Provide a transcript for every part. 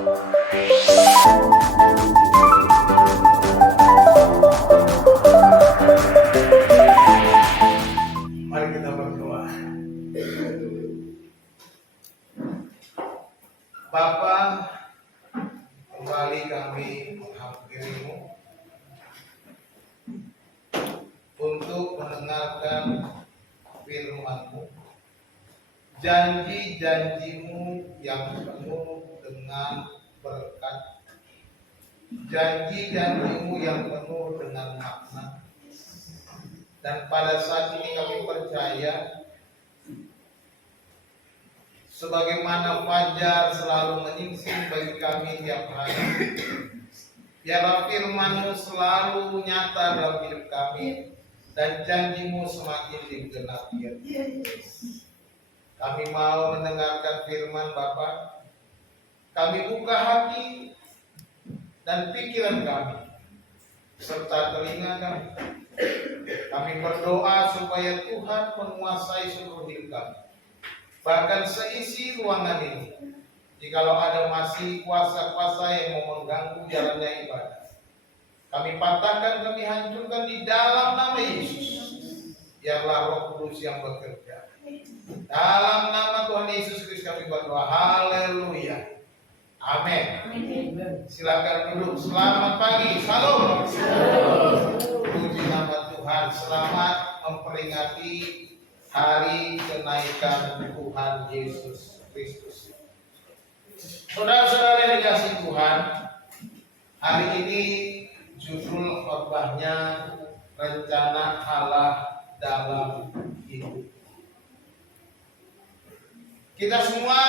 Mari kita berdoa. Bapa, kembali kami menghampirimu untuk mendengarkan firman-Mu, janji-janji-Mu yang penuh dengan berkat, janji-janji-Mu yang penuh dengan makna. Dan pada saat ini kami percaya, sebagaimana fajar selalu menyingsing bagi kami tiap hari, biarlah firman-Mu selalu nyata dalam hidup kami, dan janji-Mu semakin digenapi. Kami mau mendengarkan firman Bapa. Kami buka hati dan pikiran kami, serta telinga kami. Kami berdoa supaya Tuhan menguasai seluruh hidup kami, bahkan seisi ruangan ini. Jikalau ada masih kuasa-kuasa yang mau mengganggu jalannya ibadah, kami patahkan, kami hancurkan di dalam nama Yesus. Biarlah Roh Kudus yang bekerja. Dalam nama Tuhan Yesus Kristus kami berdoa. Haleluya. Amin. Silakan duduk. Selamat pagi. Salam. Puji nama Tuhan. Selamat memperingati hari kenaikan Tuhan Yesus Kristus. Saudara-saudara yang dikasihi Tuhan, hari ini judul khotbahnya rencana Allah dalam hidup. Kita semua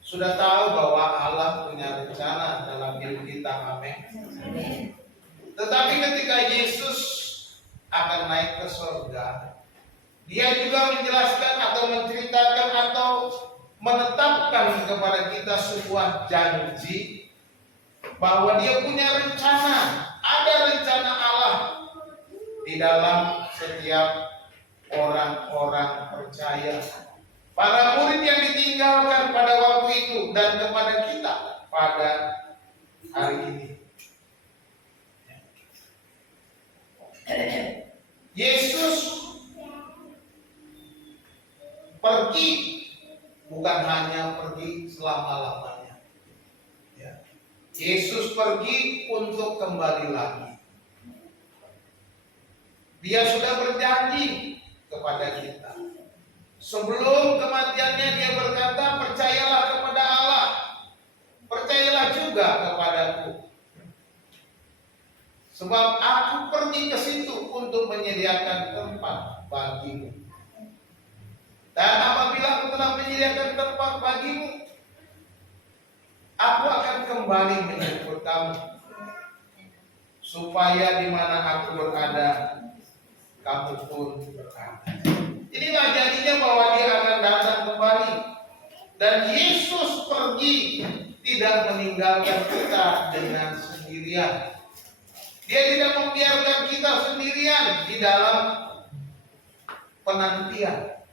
sudah tahu bahwa Allah punya rencana dalam hidup kita. Amin. Tetapi ketika Yesus akan naik ke surga, Dia juga menjelaskan atau menceritakan atau menetapkan kepada kita sebuah janji bahwa Dia punya rencana. Ada rencana Allah di dalam setiap orang-orang percaya. Para murid yang ditinggalkan pada waktu itu dan kepada kita pada hari ini. Yesus pergi bukan hanya pergi selama-lamanya. Yesus pergi untuk kembali lagi. Dia sudah berjanji kepada kita. Sebelum kematiannya Dia berkata, percayalah kepada Allah, percayalah juga kepadaku. Sebab aku pergi ke situ untuk menyediakan tempat bagimu. Dan apabila aku telah menyediakan tempat bagimu, aku akan kembali menjemput kamu, supaya di mana aku berada, kamu pun berada. Inilah janjinya bahwa Dia akan datang kembali. Dan Yesus pergi tidak meninggalkan kita dengan sendirian. Dia tidak membiarkan kita sendirian di dalam penantian.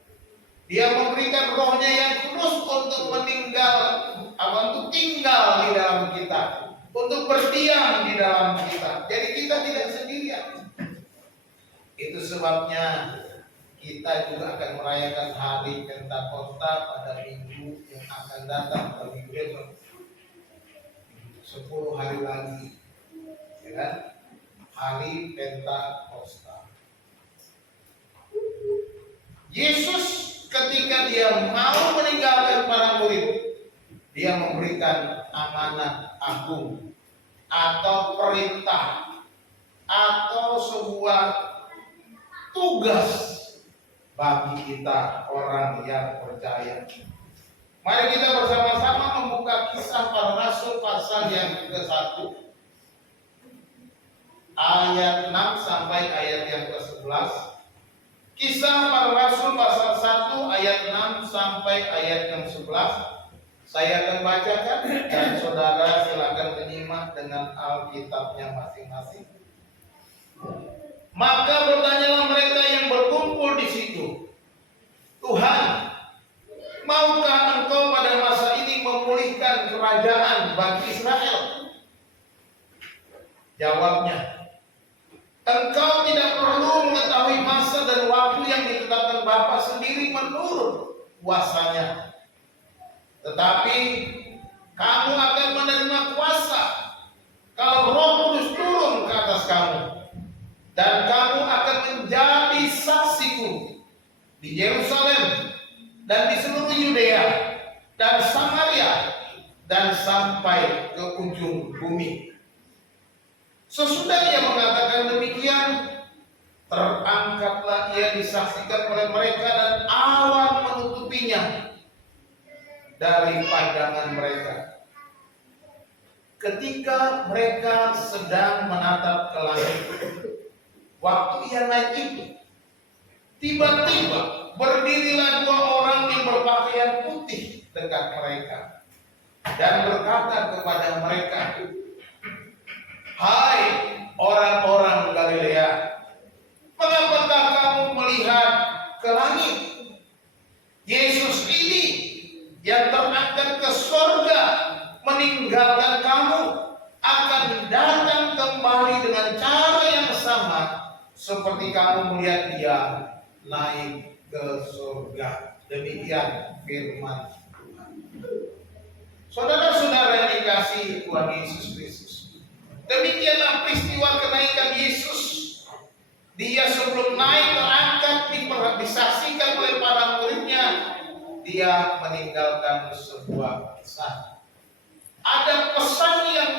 Dia memberikan Roh-Nya yang kudus untuk untuk tinggal di dalam kita, untuk berdiam di dalam kita. Jadi kita tidak sendirian. Itu sebabnya kita juga akan merayakan hari Pentakosta pada minggu yang akan datang, pada minggu besok. 10 hari lagi, ya kan? Hari Pentakosta. Yesus ketika Dia mau meninggalkan para murid, Dia memberikan amanat agung atau perintah atau sebuah tugas bagi kita orang yang percaya. Mari kita bersama-sama membuka Kisah Para Rasul pasal yang ke-1 ayat 6 sampai ayat yang ke-11. Kisah Para Rasul pasal 1 ayat 6 sampai ayat yang 11. Saya akan bacakan dan saudara silakan menyimak dengan Alkitabnya masing-masing. Maka bertanyalah mereka yang berkumpul di situ, Tuhan, maukah Engkau pada masa ini memulihkan kerajaan bagi Israel? Jawabnya, engkau tidak perlu mengetahui masa dan waktu yang ditetapkan Bapa sendiri menurut kuasanya. Tetapi kamu akan menerima kuasa kalau Roh Kudus turun ke atas kamu. Dan kamu akan menjadi saksiku di Yerusalem dan di seluruh Yudea dan Samaria dan sampai ke ujung bumi. Sesudah ia mengatakan demikian, terangkatlah ia disaksikan oleh mereka dan awan menutupinya dari pandangan mereka. Ketika mereka sedang menatap ke langit, waktu ia naik itu, tiba-tiba berdirilah dua orang yang berpakaian putih dekat mereka dan berkata kepada mereka, hai orang-orang Galilea, mengapakah kamu melihat ke langit? Yesus ini yang terangkat ke surga meninggalkan kamu akan datang kembali dengan cara yang sama seperti kamu melihat dia naik ke surga. Demikian firman Tuhan. Saudara-saudara yang dikasihi Tuhan Yesus Kristus, demikianlah peristiwa kenaikan Yesus. Dia sebelum naik terangkat disaksikan oleh para muridnya, dia meninggalkan sebuah pesan. Ada pesan yang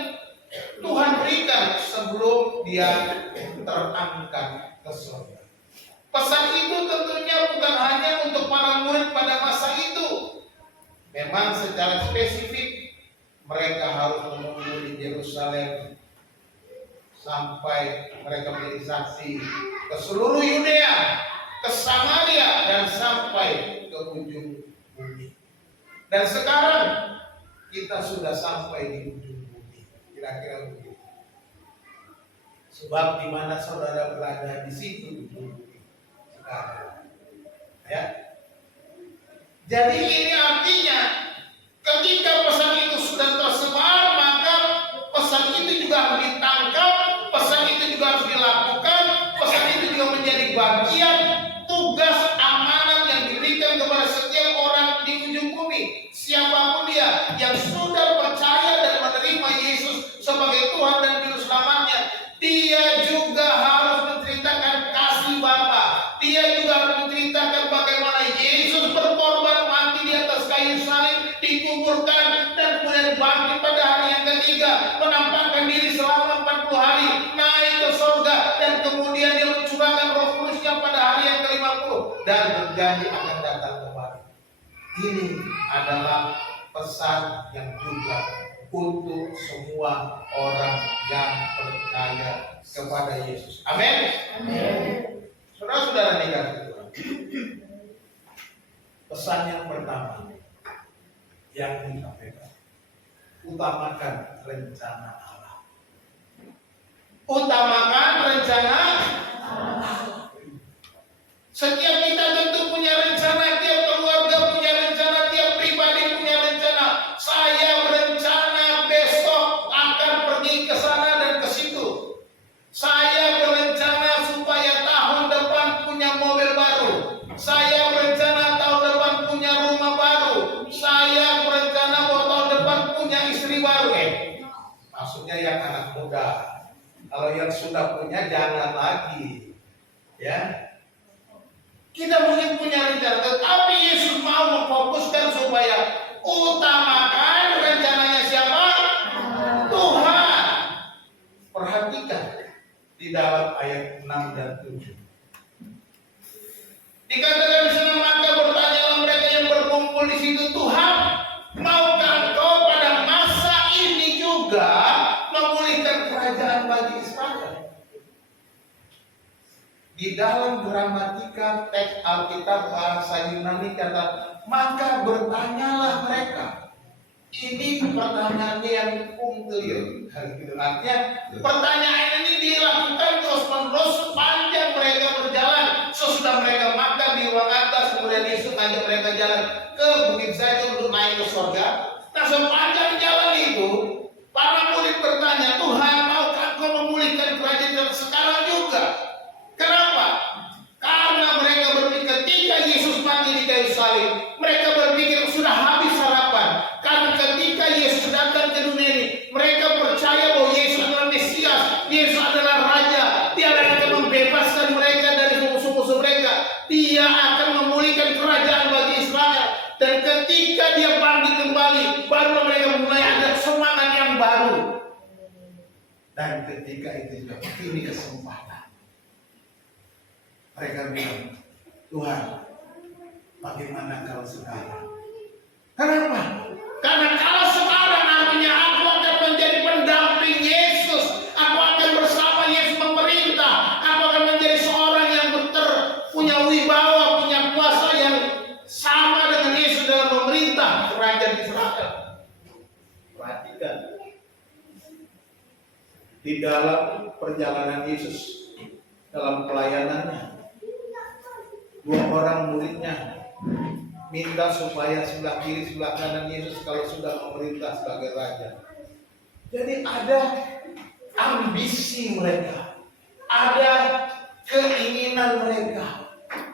Tuhan berikan sebelum dia terangkat ke surga. Pesan itu tentunya bukan hanya untuk para murid pada masa itu. Memang secara spesifik mereka harus menunggu di Yerusalem sampai mereka menjadi saksi ke seluruh Yudea, ke Samaria, dan sampai ke ujung bumi. Dan sekarang kita sudah sampai di ujung bumi, kira-kira begitu. Sebab di mana saudara berada, di situ ujung bumi sekarang. Ya. Jadi ini artinya ketika pesan itu sudah tersebar, maka pesan itu juga harus ditangkap, pesan itu juga harus dilakukan, pesan itu juga menjadi bagian tugas amanat yang diberikan kepada setiap orang di ujung bumi. Siapapun dia yang sudah percaya dan menerima Yesus sebagai Tuhan dan Juru Selamatnya, dia juga harus menceritakan kasih Bapa. Dia juga harus menceritakan bagaimana Yesus berkorban mati di atas kayu salib, dikuburkan, dan kemudian bangkit pada hari yang ketiga, menampakkan diri selama 40 hari, naik ke surga, dan kemudian dia mencurahkan Roh Kudusnya pada hari yang ke-50 dan berjanji akan datang kembali. Ini adalah pesan yang juga untuk semua orang yang percaya kepada Yesus. Amin. Saudara-saudara dikasih Tuhan, pesan yang pertama yang disampaikan, utamakan rencana Allah. Utamakan rencana Allah. Setiap kita tentu punya rencana, tiap keluarga punya rencana, tiap pribadi punya rencana. Saya berencana besok akan pergi ke sana dan ke situ. Saya berencana supaya tahun depan punya mobil baru. Saya berencana tahun depan punya rumah baru. Saya berencana bahwa tahun depan punya istri baru. Maksudnya yang anak muda. Kalau yang sudah punya jangan lagi. Ya. Kita mungkin punya rencana, tetapi Yesus mau memfokuskan supaya utamakan rencananya siapa? Tuhan. Perhatikan di dalam ayat 6 dan 7. Dikatakan di sana, maka bertanyalah mereka yang berkumpul di situ, Tuhan, maukah Engkau pada masa ini juga memulihkan kerajaan bagi Israel? Di dalam gramatika teks Alkitab bahasa Yunani kata, maka bertanyalah mereka. Ini pertanyaannya yang clear. Artinya pertanyaan ini dilakukan terus-menerus sepanjang mereka berjalan. Sesudah mereka makan di ruang atas, kemudian Yesus ngajak mereka jalan ke Bukit Zaitun untuk naik ke surga. Nah, sepanjang jalan Dan ketika itu juga, ini kesempatan. Mereka bilang, Tuhan, bagaimana kalau sekarang? Kenapa? Karena kalau sekarang artinya aku akan menjadi pendamping Yesus. Aku akan bersama Yesus memerintah. Aku akan menjadi seorang yang punya wibawa, punya kuasa yang sama dengan Yesus dalam memerintah kerajaan Israel. Perhatikan. Di dalam perjalanan Yesus, dalam pelayanannya, 2 orang muridnya minta supaya sebelah kiri sebelah kanan Yesus kalau sudah memerintah sebagai raja. Jadi ada ambisi mereka, ada keinginan mereka.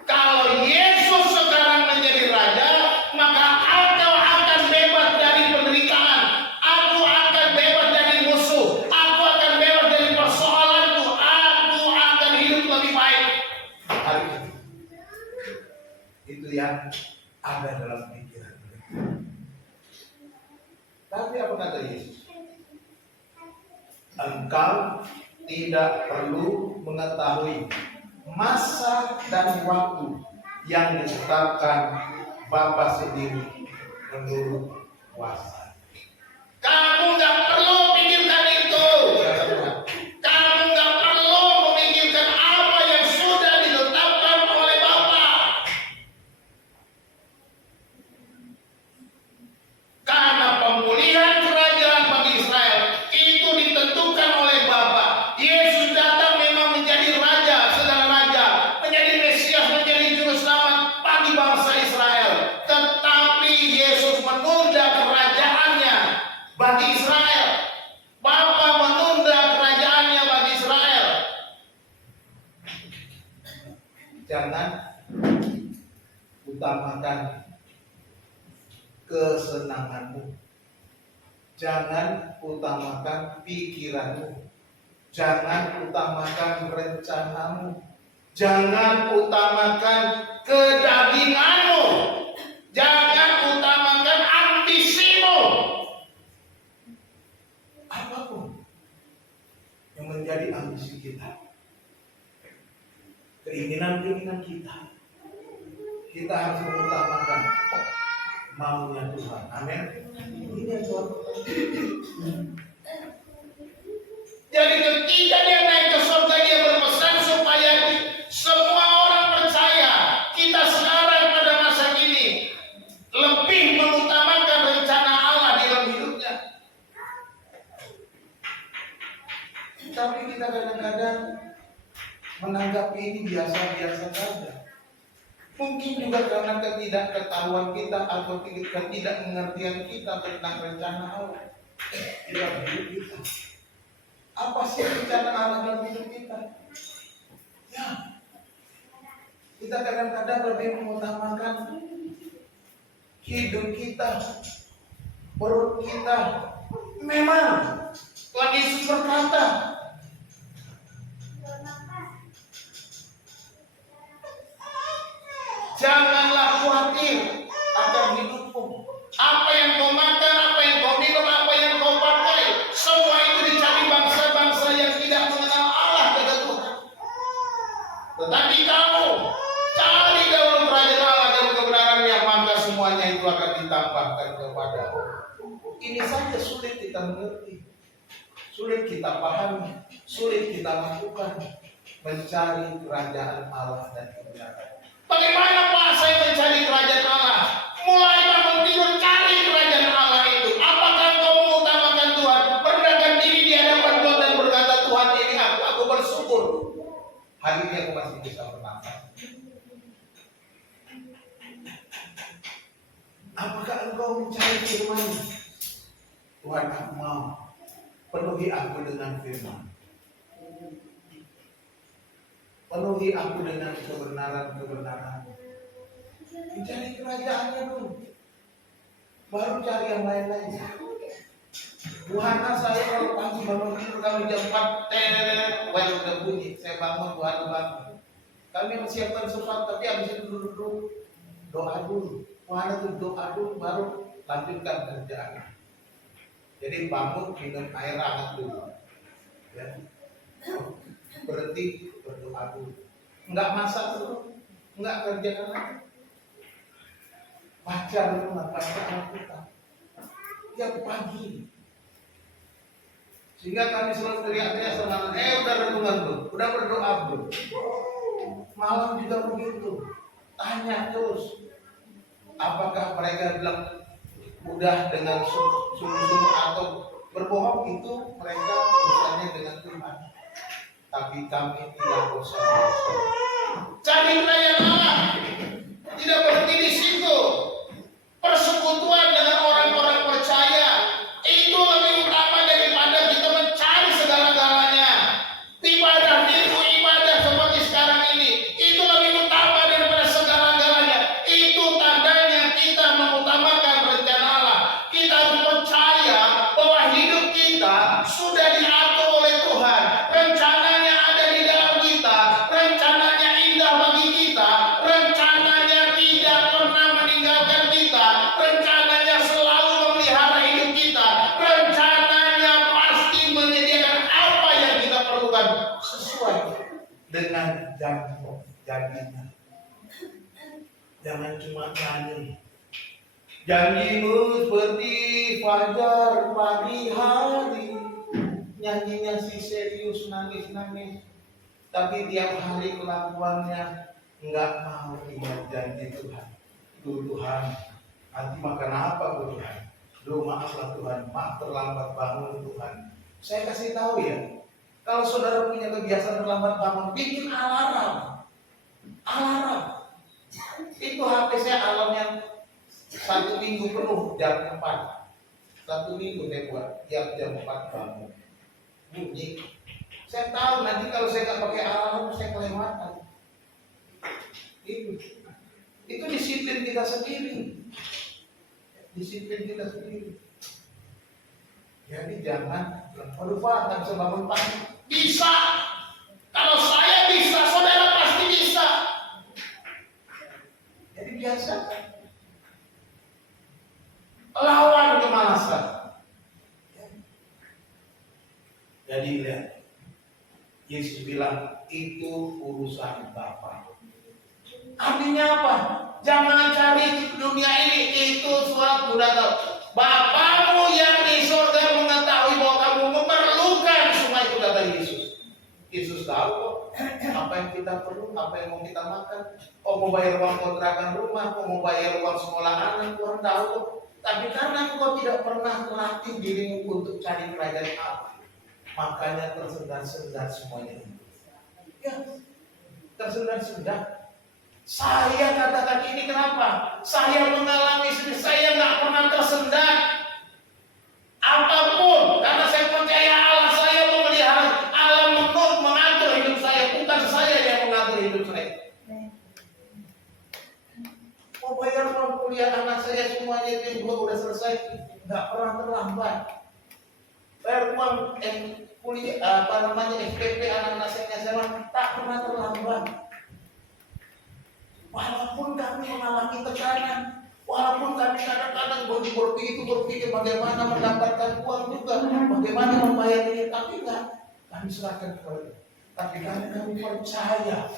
Kalau Yesus sekarang menjadi raja, maka aku akan bebas dari penderitaan, aku akan bebas dari musuh, aku akan bebas dari persoalanku, aku akan hidup lebih baik. Hari ini itu yang ada dalam pikiran mereka. Tapi apa kata Yesus? Engkau tidak perlu mengetahui masa dan waktu yang ditetapkan Bapa sendiri menurut kuasa. Kamu nggak perlu pikirkan itu. Kamu nggak perlu memikirkan apa yang sudah ditetapkan oleh Bapa. Karena pemulihan kerajaan bagi Israel itu ditentukan oleh Bapa. Yesus datang memang menjadi raja, sedang raja, menjadi Mesias, menjadi juru selamat bagi bangsa Israel. Tetapi Yesus menunda kerajaannya bagi Israel. Bapa menunda kerajaannya bagi Israel. Jangan utamakan kesenanganmu. Jangan utamakan pikiranmu. Jangan utamakan rencanamu. Jangan utamakan kedaginganmu. Jangan utamakan ambisimu. Apapun yang menjadi ambisi kita, keinginan-keinginan kita, kita harus mengutamakan maunya Tuhan. Amin. Ini yang Tuhan. Jadi ketika dia naik ke surga, dia berpesan supaya semua orang percaya. Kita sekarang pada masa ini lebih mengutamakan rencana Allah di dalam hidupnya. Tapi kita kadang-kadang menanggapi ini biasa-biasa saja. Mungkin juga karena ketidakketahuan kita atau ketidakmengertian kita tentang rencana Allah di dalam hidup kita. Apa sih rencana Allah dalam hidup kita? Ya, kita kadang-kadang lebih mengutamakan hidup kita, perut kita. Memang Tuhan Yesus berkata, janganlah khawatir akan hidupmu. Apa yang kau makan, apa yang kau minum, apa yang kau pakai, semua itu dicari bangsa-bangsa yang tidak mengenal Allah, kata Tuhan. Tetapi kamu cari dahulu kerajaan Allah dan kebenarannya, maka semuanya itu akan ditambahkan kepadamu. Ini saja sulit kita mengerti, sulit kita pahami, sulit kita lakukan, mencari kerajaan Allah dan kebenaran. Bagaimana Pak saya mencari kerajaan Allah? Mulai bangun tidur cari kerajaan Allah itu. Apakah engkau mengutamakan Tuhan? Merendahkan diri di hadapan Tuhan dan berkata, Tuhan ini aku bersyukur. Hari ini aku masih bisa bernafas. Apakah engkau mencari firman? Tuhan, aku mau penuhi aku dengan firman. Penuhi aku dengan kebenaran-kebenaran. Mencari kerajaannya dulu, baru cari yang lain-lain. Tuhan, saya kalau pagi bangun tidur kami jam 4, well udah bunyi, saya bangun, Tuhan bangun. Kami menyiapkan sesuatu, tapi habis itu duduk doa dulu. Tuhan itu doa dulu, baru lanjutkan kerjaan. Jadi bangun minum air hangat dulu. Ya. Berhenti berdoa dulu. Enggak masak dulu, enggak kerjakan lagi. Baca dulu, baca Alkitab. Tiap pagi. Sehingga kami selalu teriak-teriak sama udah renungan belum? Udah berdoa belum? Malam juga begitu. Tanya terus. Apakah mereka bilang udah dengan sungguh-sungguh atau berbohong? Itu mereka urusannya dengan Tuhan. Tapi kami tidak bosan. Cari pelayan Allah. Tidak berhenti di situ. Persekutuan dengan orang-orang percaya itu lebih utama daripada kita mencari segala-galanya. Ibadah itu ibadah seperti sekarang ini itu lebih utama daripada segala-galanya. Itu tandanya kita mengutamakan rencana Allah. Kita harus percaya bahwa hidup kita sudah diatur oleh Tuhan. Rencananya ada di dalam kita. Rencananya indah bagi kita. Rencananya tidak pernah meninggalkan kita. Rencananya selalu memelihara hidup kita. Rencananya pasti menyediakan apa yang kita perlukan sesuai dengan janjinya. Jangan cuma nyanyi. Janjimu seperti fajar pagi hari. Nyanyinya si serius nangis-nangis. Tapi tiap hari kelakuannya enggak mau ingat janji Tuhan. Tuhan, nanti makan apa Tuhan? Maaflah Tuhan, maaf terlambat bangun Tuhan. Saya kasih tahu ya, kalau saudara punya kebiasaan terlambat bangun, bikin alarm. Alarm. Itu HP saya alarmnya 1 minggu penuh jam 4. 1 minggu saya buat, tiap jam 4 bangun. Bunyi. Saya tahu nanti kalau saya nggak pakai alarm saya kelewatan. Itu disiplin kita sendiri. Disiplin kita sendiri. Jadi jangan, aduh Pak, nggak bisa bangun pagi. Bisa. Kalau saya bisa, saudara pasti bisa. Jadi biasa. Lawan kemalasan. Jadi lihat, Yesus bilang itu urusan Bapa. Artinya apa? Jangan cari dunia ini, itu suatu data. Bapamu yang di surga mengetahui bahwa kamu memerlukan semua itu, kata Yesus. Yesus tahu kok apa yang kita perlu, apa yang mau kita makan. Oh, mau bayar uang kontrakan rumah, mau bayar uang sekolah anak, Tuhan tahu kok. Tapi karena engkau tidak pernah melatih dirimu untuk cari kerajaan Allah, makanya tersendat-sendat semuanya. Ya, tersendat-sendat. Saya katakan ini kenapa? Saya mengalami sendiri, saya nggak pernah tersendat apapun karena saya percaya Allah. Saya memelihara, Allah mengatur hidup saya, bukan saya yang mengatur hidup saya. Mau bayar uang kuliah anak saya semuanya itu udah selesai, nggak pernah terlambat. Bayar uang kuliah SPP anak-anak saya SMA tak pernah terlambat. Walaupun kami mengalami tekanan, walaupun kami kadang-kadang berpikir bagaimana mendapatkan uang juga, bagaimana membayar ini, tapi enggak, kami serahkan kepada. Tapi kami percaya.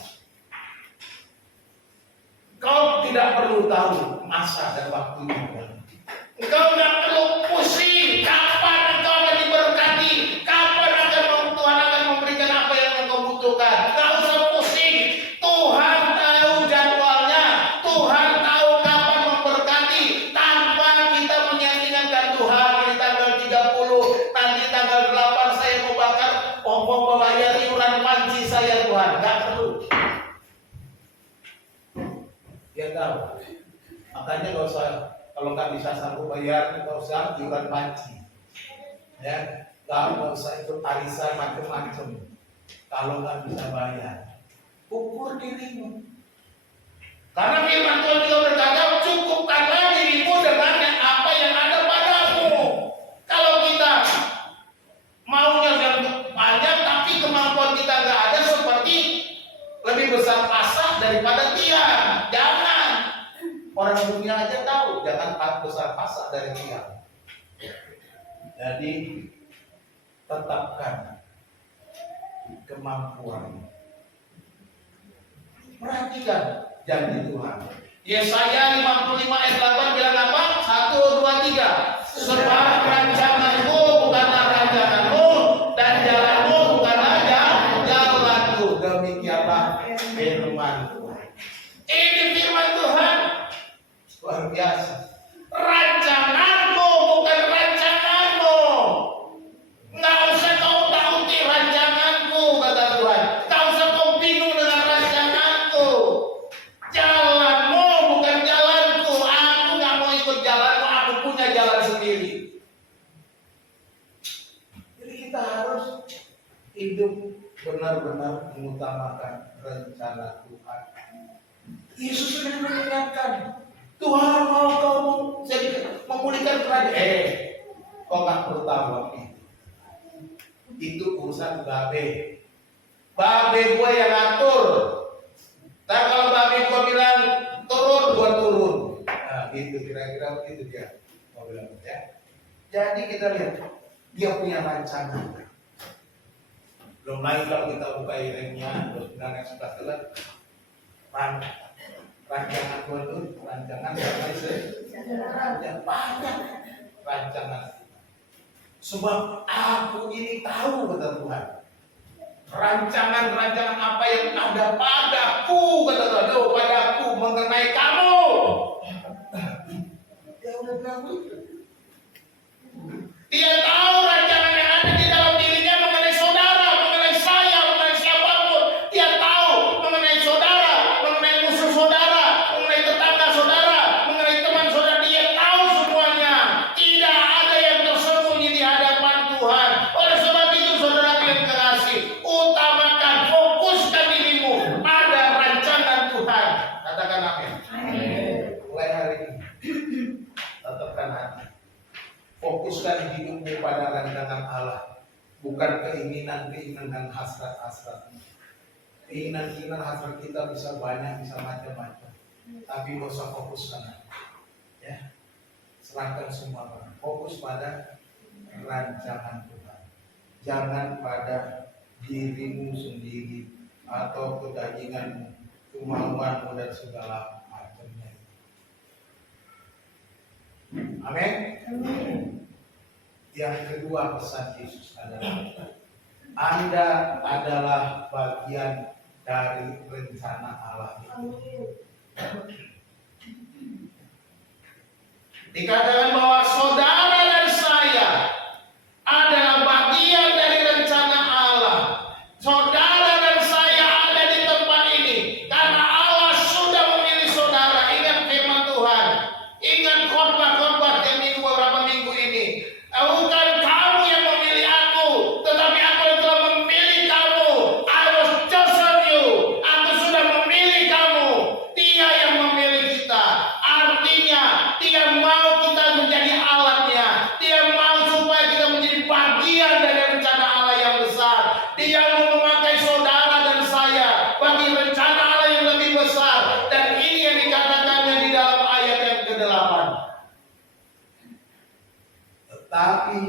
Kau tidak perlu tahu masa dan waktunya. Engkau tidak perlu pusing kapan engkau akan diberkati, kapan Tuhan akan memberikan apa yang engkau butuhkan. Tidak usah pusing. Tuhan tahu jadwalnya, Tuhan tahu kapan memberkati, tanpa kita menyandingkan Tuhan. Di tanggal 30, nanti tanggal 8 saya mau bakar, mau membayar iuran panci saya Tuhan. Tidak perlu. Dia tahu. Makanya kalau kalau nggak bisa sanggup bayar, nggak usah iuran panci. Ya, nggak usah ikut arisan macam-macam. Kalau nggak bisa bayar, ukur dirimu. Karena firman Tuhan juga berkata, cukupkanlah dirimu dengan apa yang ada padamu. Kalau kita maunya yang banyak, tapi kemampuan kita nggak ada, seperti lebih besar pasak daripada tiang. Jangan. Orang dunia aja tahu, jangan besar pasak dari tiang. Jadi tetapkan kemampuan. Perhatikan janji Tuhan. Yesaya 55 ayat 8 bilang apa? 1, 2, 3. Sebab rancanganmu bukanlah rancanganmu dan jalanmu bukanlah jalanku. Demikianlah firman Tuhan. Ini firman Tuhan luar biasa. Rancanganmu bukan rancanganmu. Nggak usah kau takuti rancanganku, kata Tuhan. Nggak usah kau bingung dengan rancanganku. Jalanmu bukan jalanku. Aku nggak mau ikut jalanmu. Aku punya jalan sendiri. Jadi kita harus hidup benar-benar mengutamakan rencana Tuhan. Yesus sudah mengingatkan, Tuhan mau kau jadi memulihkan kerajaan. Kau nggak perlu tahu itu urusan babe. Babe gue yang ngatur. Tapi kalau babe gue bilang turun, gue turun. Nah, gitu kira-kira begitu dia. Mau bilang ya. Jadi kita lihat dia punya rancangan. Belum lagi kalau kita buka Yeremia, terus bilang yang sebelah telah rancangan Tuhan itu rancangan yang banyak rancangan. Sebab aku ini tahu, kata Tuhan, rancangan-rancangan apa yang ada padaku, kata Tuhan, padaku mengenai kamu. Dia udah bilang begitu. Dia tahu rancangan yang ada di dalam dirinya mengenai saudara, mengenai saya, mengenai siapapun. Dia tahu mengenai saudara, mengenai musuh saudara, mengenai tetangga saudara, mengenai teman saudara. Dia tahu semuanya. Tidak ada yang tersembunyi di hadapan Tuhan. Oleh sebab itu, saudara yang terkasih, utamakan, fokuskan dirimu pada rancangan Tuhan. Katakan amin. Mulai hari ini, tetapkan hati. Fokuskan hidupmu pada rancangan Allah, bukan keinginan-keinginan hasrat-hasrat. Keinginan-keinginan hasrat kita bisa banyak, bisa macam-macam. Tapi nggak usah fokuskan. Ya, serahkan semua. Fokus pada rancangan Tuhan. Jangan pada dirimu sendiri atau kedaginganmu, kemauanmu dan segala macamnya. Amin. Yang kedua pesan Yesus adalah Anda adalah bagian dari rencana Allah. Dikatakan bahwa saudara dan saya adalah bagian dari rencana Allah. Saudara dan saya ada di tempat ini karena Allah sudah memilih saudara. Ingat firman Tuhan. Ingat khotbah-khotbah yang beberapa minggu ini. Bukan kamu yang memilih aku, tetapi aku yang telah memilih kamu. I was chosen you. Aku sudah memilih kamu. Dia yang memilih kita. Artinya, dia mau kita menjadi alatnya. Dia mau supaya kita menjadi bagian dari rencana Allah yang besar. Dia mau memakai saudara dan saya bagi rencana Allah yang lebih besar. Dan ini yang dikatakannya di dalam ayat yang ke-8. Tetapi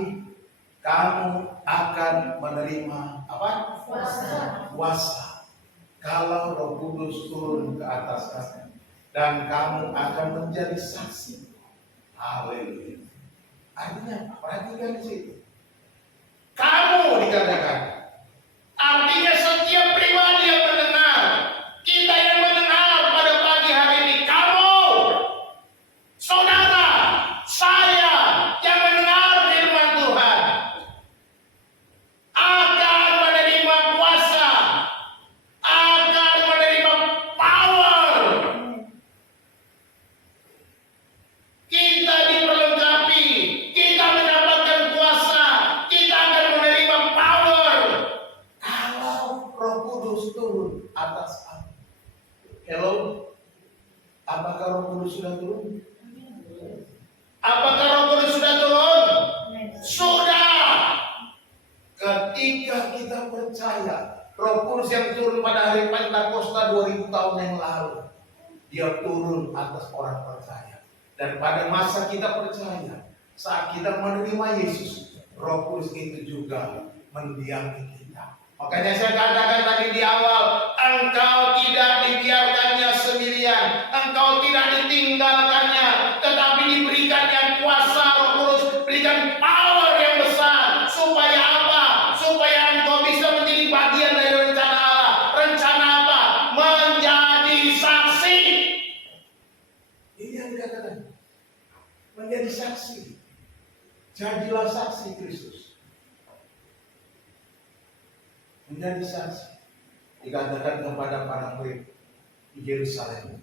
kamu akan menerima apa? Kuasa. Kalau Roh Kudus turun ke atas kamu, dan kamu akan menjadi saksi. Haleluya. Artinya, perhatikan di situ. Kamu dikatakan. Artinya setiap pribadi yang mendengar, kita yang mendengar pada pagi hari ini, kamu, saudara, saya yang mendengar firman Tuhan akan menerima kuasa, akan menerima power. Kita diperlengkapi, kita mendapatkan kuasa, kita akan menerima power kalau Roh Kudus turun atas aku. Hello, apakah Roh Kudus sudah turun? Apakah Roh Kudus sudah turun? Sudah. Ketika kita percaya, Roh Kudus yang turun pada hari Pentakosta 2000 tahun yang lalu, dia turun atas orang percaya. Dan pada masa kita percaya, saat kita menerima Yesus, Roh Kudus itu juga mendiami kita. Makanya saya katakan tadi di awal, engkau tidak dibiarkannya sendirian, engkau tidak ditinggalkannya, tetapi diberikannya kuasa Roh Kudus, berikan power yang besar. Supaya apa? Supaya engkau bisa menjadi bagian dari rencana Allah. Rencana apa? Menjadi saksi. Ini yang dikatakan, menjadi saksi. Jadilah saksi Kristus. Menjadi saksi. Dikatakan kepada para murid di Yerusalem,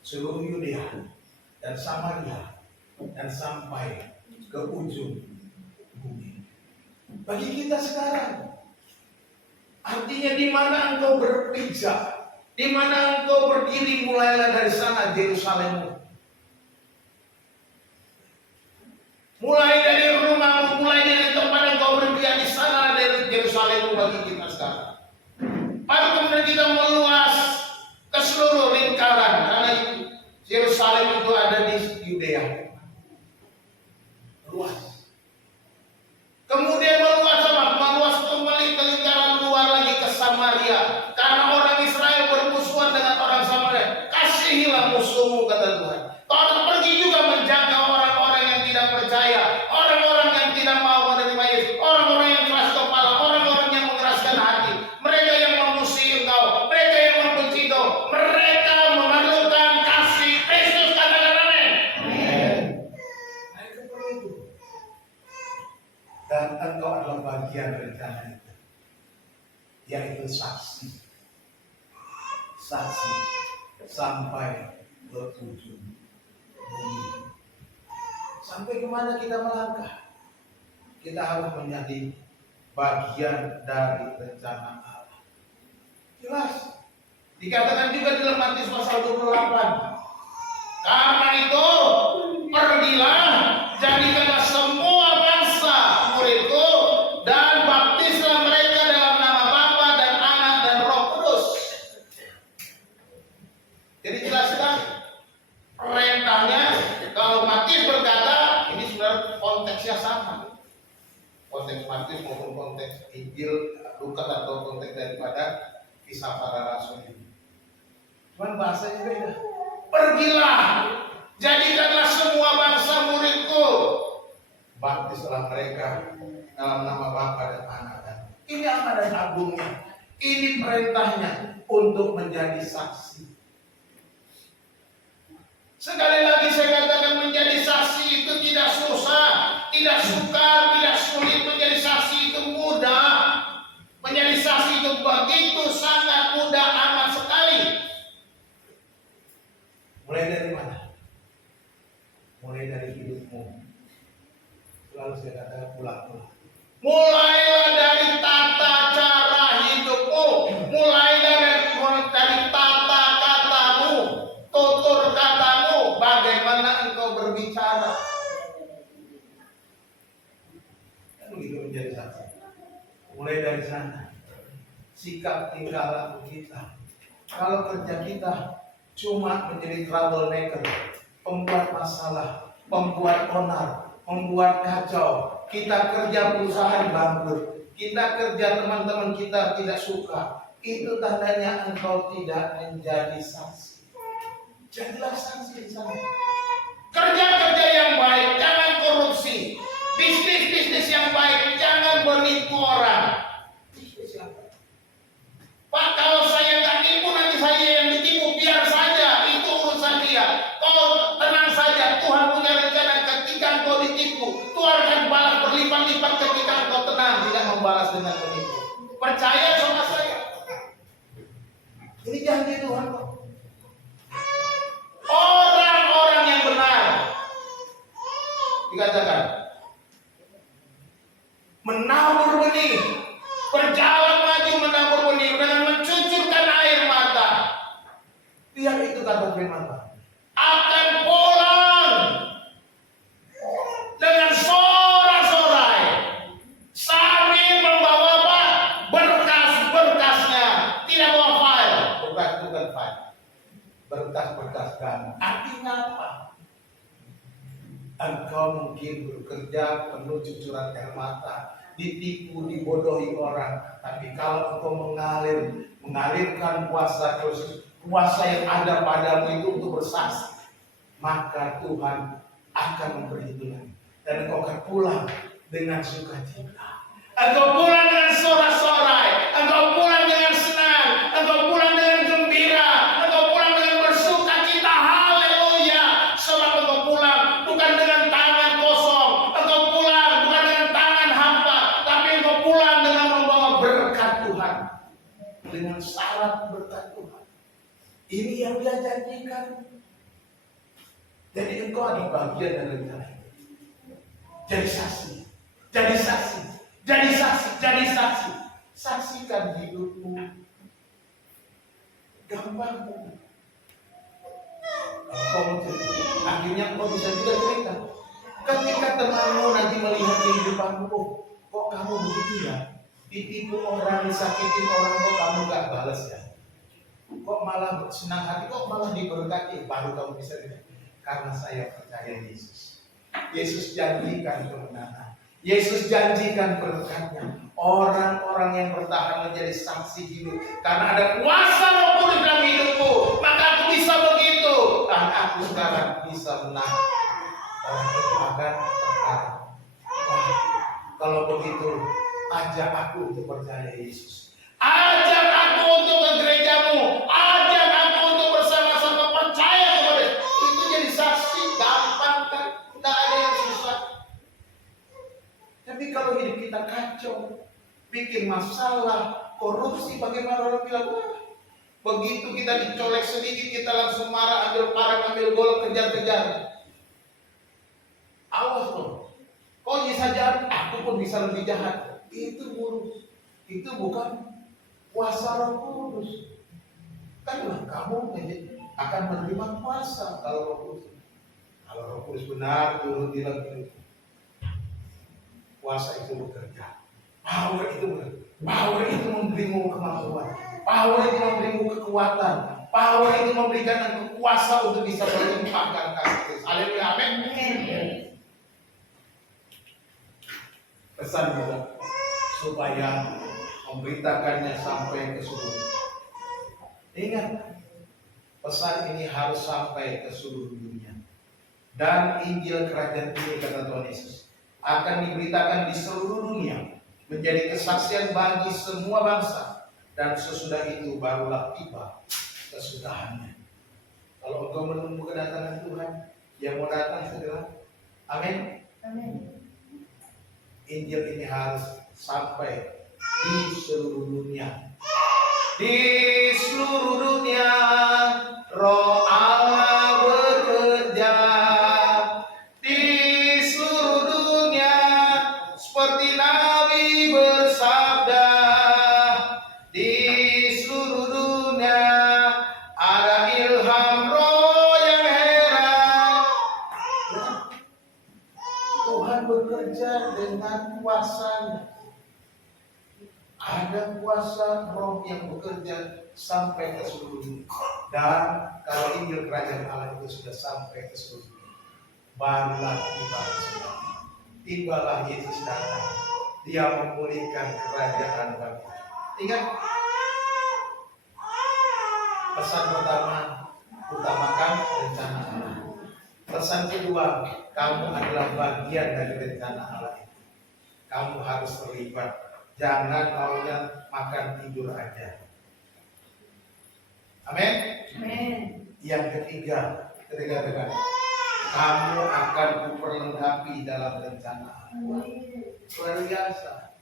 seluruh Yudea dan Samaria, dan sampai ke ujung bumi. Bagi kita sekarang, artinya di mana engkau berpijak, di mana engkau berdiri, mulailah dari sana Yerusalemmu. Mulai dari rumahmu, mulai dari tempat engkau berpijak, di sana dari Yerusalemmu bagi kita sekarang. Maka kemudian kita meluas ke seluruh lingkaran, karena Yerusalem itu ada di Yudea. Luas. Kemudian meluas apa? Meluas kembali ke lingkaran luar lagi ke Samaria. Karena orang Israel bermusuhan dengan orang Samaria. Kasihilah musuhmu, kata Tuhan. Kau pergi juga menjaga orang-orang yang tidak percaya, orang-orang yang tidak mau menerima Yesus, orang-orang yang keras kepala, orang-orang yang mengeraskan hati, mereka yang memusuhi engkau, mereka yang membenci engkau, mereka memerlukan kasih Kristus. Katakan amin. Mereka perlu itu. Dan engkau adalah bagian rencana itu, yaitu saksi. Saksi sampai ke ujung bumi. Sampai kemana kita melangkah? Kita harus menjadi bagian dari rencana Allah. Jelas. Dikatakan juga di dalam Matius pasal 28. Karena itu, pergilah, jadikanlah semua bangsa muridku, dan baptislah mereka dalam nama Bapa dan Anak dan Roh Kudus. Jadi jelas sekali perintahnya. Kalau Matius berkata, ini sebenarnya konteksnya sama. Konteks Matius maupun konteks Injil Lukas atau konteks daripada kisah para rasul ini. Cuman bahasanya beda. Pergilah, jadikanlah semua bangsa muridku, baptislah mereka dalam nama Bapa dan Anak dan. Ini amanah agungnya. Ini perintahnya untuk menjadi saksi. Sekali lagi saya katakan, menjadi saksi itu tidak susah, tidak sukar, tidak sulit. Menjadi saksi itu mudah. Menjadi saksi itu begitu sangat mudah, amat sekali. Mulai dari mana? Mulai dari hidupmu. Selalu saya katakan ulang-ulang. Mulailah dari tata cara hidupmu. Mulailah dari tata katamu, tutur katamu, bagaimana engkau berbicara. Kan begitu menjadi saksi. Mulai dari sana. Sikap tingkah laku kita. Kalau kerja kita cuma menjadi troublemaker, pembuat masalah, pembuat onar, membuat kacau. Kita kerja perusahaan bangkrut, kita kerja teman-teman kita tidak suka. Itu tandanya engkau tidak menjadi saksi. Jadilah saksi di sana. Kerja-kerja yang baik, jangan korupsi. Bisnis-bisnis yang baik, jangan menipu orang. Bisnis yang baik. Pak, kalau saya nggak tipu, nanti saya yang ditipu, biar saja, itu urusan dia. Kau tenang saja, Tuhan punya rencana. Ketika kau ditipu, Tuhan akan balas berlipat-lipat. Ketika kau tenang, tidak membalas dengan menipu. Percaya sama saya. Ini janji Tuhan kok. Orang-orang yang benar, dikatakan, menabur benih, berjalan maju menabur benih dengan mencucurkan air mata. Biar itu kata firman Tuhan, akan pulang dengan sorak-sorai sambil membawa apa? Berkas-berkasnya. Tidak bawa file. Berkas bukan file. Berkas-berkas ganda. Artinya apa? Engkau mungkin bekerja penuh cucuran air mata, ditipu, dibodohi orang. Tapi kalau engkau mengalirkan kuasa Kristus, kuasa yang ada padamu itu untuk bersaksi, maka Tuhan akan memperhitungkan. Dan engkau akan pulang dengan sukacita. Engkau pulang dengan sorak-sorai. Engkau pulang dengan senang. Engkau pulang dengan gembira. Engkau pulang dengan bersukacita. Haleluya. Sebab engkau pulang bukan dengan tangan kosong. Engkau pulang bukan dengan tangan hampa. Tapi engkau pulang dengan membawa berkat Tuhan. Dengan syarat berkat Tuhan. Ini yang Dia janjikan. Jadi engkau ada bagian dari rencana itu. Jadi saksi. Jadi saksi. Jadi saksi. Jadi saksi. Saksikan hidupmu. Gampang. Akhirnya engkau bisa juga cerita. Ketika temanmu nanti melihat kehidupanmu, kok kamu begitu ya? Ditipu orang, disakitin orang, kok kamu gak balas ya? Kok malah senang hati, kok malah diberkati? Baru kamu bisa bilang, karena saya percaya Yesus. Yesus janjikan kemenangan. Yesus janjikan berkatnya. Orang-orang yang bertahan menjadi saksi hidup. Karena ada kuasa Roh Kudus dalam hidupku, maka aku bisa begitu. Dan aku sekarang bisa menang. Orang itu akan berkata, kalau begitu, ajak aku untuk percaya Yesus. Ajak aku untuk ke gerejamu. Ajak aku untuk bersama-sama percaya kepada itu. Jadi saksi gampang kan? Tidak ada yang susah. Tapi kalau hidup kita kacau, bikin masalah, korupsi, bagaimana orang bilang, begitu kita dicolek sedikit, kita langsung marah, ambil parang, ambil golok, kejar-kejar. Awas loh. Kau bisa jahat, aku pun bisa lebih jahat. Itu buruk. Itu bukan kuasa Roh Kudus. Karena kamu akan menerima kuasa kalau Roh Kudus. Kalau Roh Kudus benar turun di dalam hidup, kuasa itu bekerja. Power itu memberimu kemampuan. Power itu memberimu kekuatan. Power itu memberikan kuasa untuk bisa melimpahkan kasih Kristus. Haleluya, amin. Pesan kita supaya memberitakannya sampai ke seluruh. Ingat, pesan ini harus sampai ke seluruh dunia. Dan Injil Kerajaan ini, kata Tuhan Yesus, akan diberitakan di seluruh dunia, menjadi kesaksian bagi semua bangsa, dan sesudah itu barulah tiba kesudahannya. Kalau engkau menunggu kedatangan Tuhan, yang mau datang segera. Amin. Amin. Injil ini harus sampai di seluruh dunia. Di seluruh dunia, Roh Allah bekerja. Di seluruh dunia, seperti Nabi bersabda. Di seluruh dunia, ada ilham Roh yang heran. Tuhan bekerja dengan kuasanya. Ada kuasa Roh yang bekerja sampai ke seluruh dunia. Dan kalau Injil Kerajaan Allah itu sudah sampai ke seluruh dunia, barulah tibalah Yesus datang. Dia memulihkan kerajaan bagi. Ingat, pesan pertama, utamakan rencana Allah. Pesan kedua, kamu adalah bagian dari rencana Allah itu. Kamu harus terlibat. Jangan maunya makan tidur aja. Amin. Amin. Yang ketiga, kamu akan kuperlengkapi dalam rencana Allah. Luar biasa.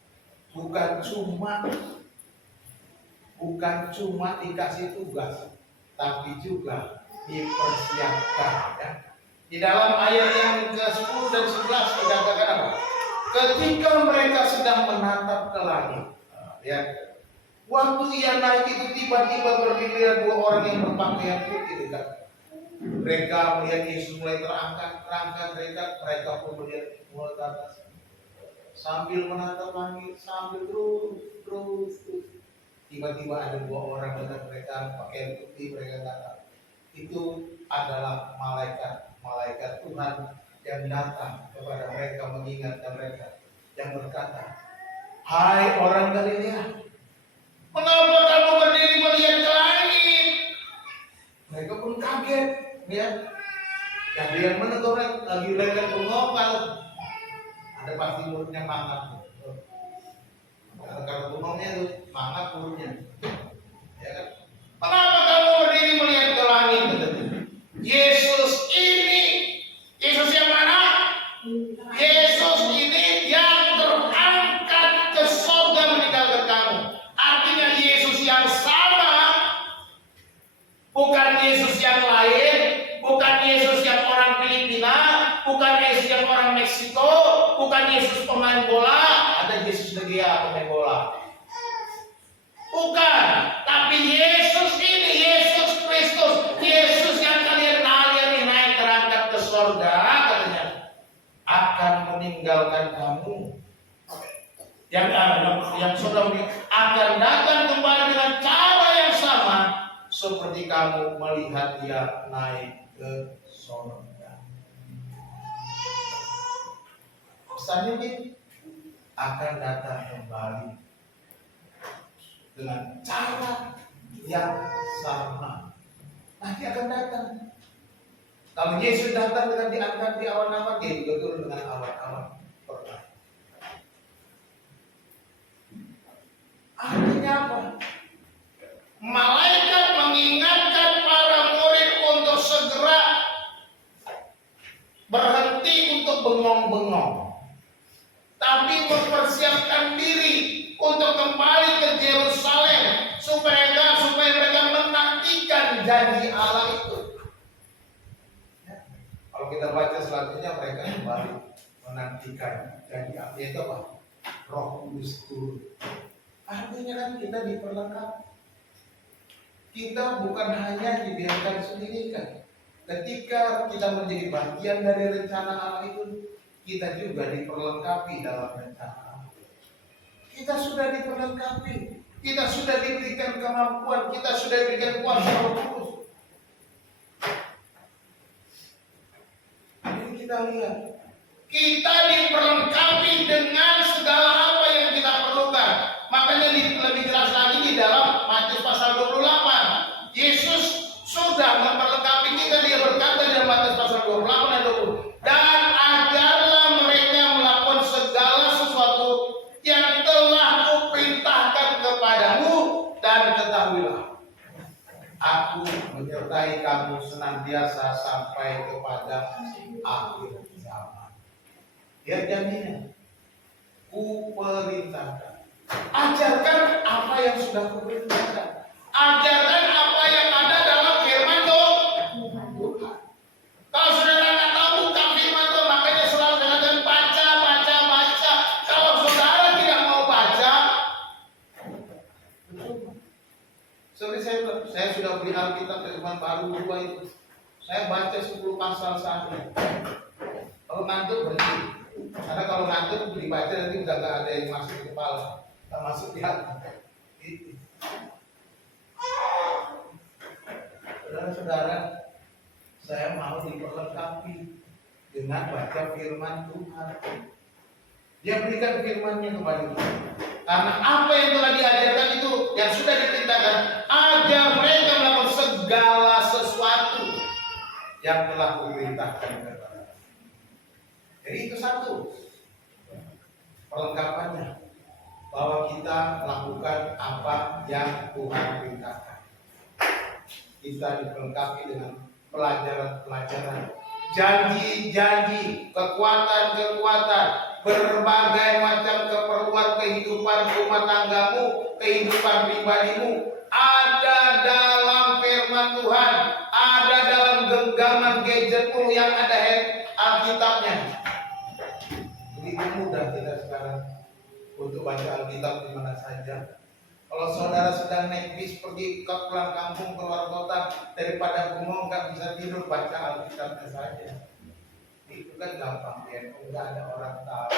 Bukan cuma dikasih tugas, tapi juga dipersiapkan. Ya. Di dalam ayat yang ke-10 dan 11 dikatakan apa? Ketika mereka sedang menatap ke langit, ya, waktu ia naik itu tiba-tiba berdiri dua orang yang berpakaian putih dekat. Mereka melihat Yesus mulai terangkat, mereka pun melihat mulai ke atas. Sambil menatap langit, sambil terus. Tiba-tiba ada dua orang dekat mereka, pakaian putih, mereka kata, itu adalah malaikat Tuhan yang datang kepada mereka, mengingatkan mereka, yang berkata, Hai orang Galilea, mengapa kamu berdiri melihat ke langit? Mereka pun kaget, ya. Ada yang menegur lagi lagi pengopal. Ada pasti muridnya mangap. Kalau bengongnya itu mangap muridnya. Ya kan? Mengapa kamu berdiri melihat ke langit? Yesus ini, Yesus yang mana? Yesus ini yang terangkat ke surga meninggalkan kamu. Artinya Yesus yang sama, bukan Yesus yang lain, bukan Yesus yang orang Filipina, bukan Yesus yang orang Meksiko, bukan Yesus pemain bola. Ada Yesus Degia pemain bola. Bukan, tapi Yesus ini, Yesus Kristus, Yesus yang kalian naik terangkat ke surga, katanya akan meninggalkan kamu. Yang saudara akan datang kembali dengan cara yang sama seperti kamu melihat dia naik ke surga. Pesannya ini akan datang kembali dengan cara yang sama. Nanti akan datang. Kalau Yesus datang dengan diangkat di awan-awan, dia juga turun dengan awan-awan. Artinya apa? Malaikat mengingatkan para murid untuk segera berhenti untuk bengong-bengong, tapi mempersiapkan diri untuk kembali ke Yerusalem supaya mereka menantikan janji Allah itu. Kalau kita baca selanjutnya, mereka kembali menantikan janji Allah itu apa? Roh Kudus turun. Artinya kan kita diperlengkapi. Kita bukan hanya dibiarkan sendiri kan. Ketika kita menjadi bagian dari rencana Allah itu, kita juga diperlengkapi dalam rencana Allah. Kita sudah diperlengkapi. Kita sudah diberikan kemampuan. Kita sudah diberikan kuasa Roh Kudus. Ini kita lihat. Kita diperlengkapi dengan segala apa yang kita perlukan. Makanya lebih jelas lagi di dalam Matius pasal 28. Yesus sudah memperlengkapi kita. Dia berkata di dalam Matius pasal 28 ayat 20. Dan ajarlah mereka melakukan segala sesuatu yang telah kuperintahkan kepadamu, dan ketahuilah, aku menyertai kamu senantiasa sampai kepada akhir zaman. Lihat janjinya. Kuperintahkan. Ajarkan apa yang sudah kuperintahkan. Ajarkan apa yang ada dalam firman Tuhan. Kalau saudara nggak tahu buka firman Tuhan, makanya selalu katakan baca. Kalau saudara tidak mau baca, seperti saya sudah beli Alkitab Firman Baru 2 itu. Saya baca 10 pasal saja. Kalau ngantuk berhenti. Karena kalau ngantuk dibaca nanti udah nggak ada yang masuk di kepala. Tak masuk di hati. Saudara-saudara, saya mau diperlengkapi dengan baca firman Tuhan. Dia berikan firman-Nya kepada kita. Karena apa yang telah diajarkan itu, yang sudah diperintahkan, ajar mereka melakukan segala sesuatu yang telah diperintahkan kepada kita. Jadi itu satu perlengkapannya, bahwa kita melakukan apa yang Tuhan perintahkan. Kita diperlengkapi dengan pelajaran-pelajaran, janji-janji, kekuatan-kekuatan, berbagai macam keperluan kehidupan rumah tanggamu, kehidupan pribadimu, ada dalam firman Tuhan, ada dalam genggaman gadgetmu yang ada Alkitabnya. Begitu mudah kita sekarang untuk baca Alkitab di mana saja. Kalau saudara sedang naik bis pergi ke pulang kampung keluar kota, daripada bengong nggak bisa tidur, baca Alkitabnya saja. Itu kan gampang ya, nggak ada orang tahu,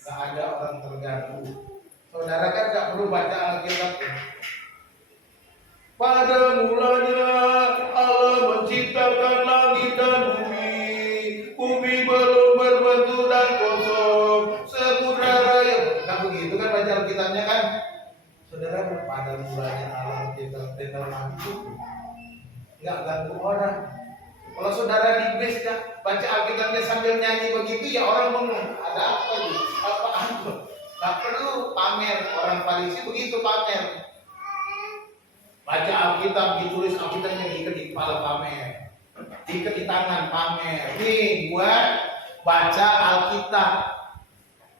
nggak ada orang terganggu. Saudara kan nggak perlu baca Alkitab. Pada mulanya Allah menciptakan langit dan bumi. Bumi belum berbentuk dan kosong, samudra raya. Nah begitu kan Alkitabnya kan, saudara, pada mulanya alam kita mampu, nggak ganggu orang. Kalau saudara di base baca Alkitabnya sambil nyanyi begitu, ya orang ngomong, ada apa ini? Apaan tuh? Nggak perlu pamer. Orang Farisi begitu pamer. Baca Alkitab, ditulis Alkitabnya diikat di kepala pamer, diikat di tangan pamer. Nih buat baca Alkitab.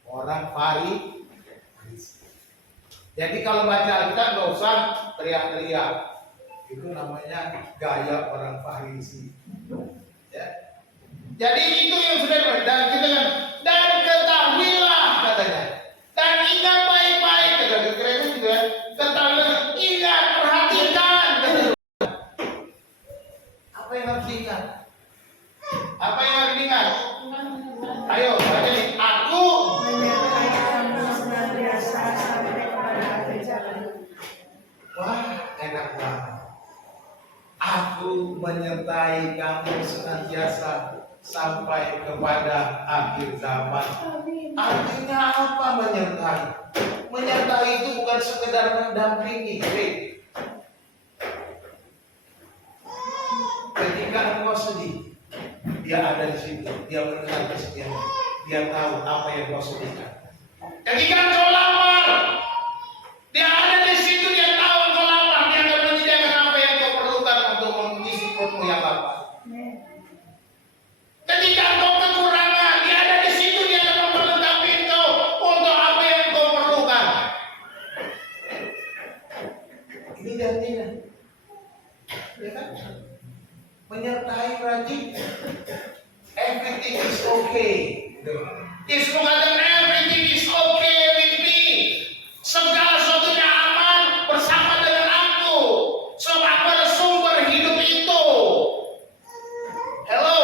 Orang Farisi. Jadi kalau baca Alkitab nggak usah teriak-teriak. Itu namanya gaya orang Farisi. Ya. Jadi itu yang sudah dan kita dan ketahuilah katanya. Dan ingat baik-baik kata keren juga. Ketahuilah, ingat, perhatikan. Apa yang harus diingat? Apa yang harus diingat? Ayo, baca nih. Aku menyertai kamu senantiasa sampai kepada akhir zaman. Wah, enak banget. Aku menyertai kamu senantiasa sampai kepada akhir zaman. Artinya apa menyertai? Menyertai itu bukan sekedar mendampingi. Ketika engkau sedih, dia ada di situ. Dia mendengar kesedihanmu. Dia tahu apa yang kau sedihkan. Ketika engkau lapar, dia ada di situ. Dia tahu engkau lapar. Dia akan menyediakan apa yang kau perlukan untuk mengisi perutmu yang lapar. Ketika engkau kekurangan, dia ada di situ. Dia akan memperlengkapi engkau untuk apa yang kau perlukan. Ini artinya, ya kan? Menyertai berarti everything is okay. Yesus mengatakan everything is okay with me. Segala sesuatunya aman bersama dengan aku. Sebab aku adalah sumber hidup itu. Hello.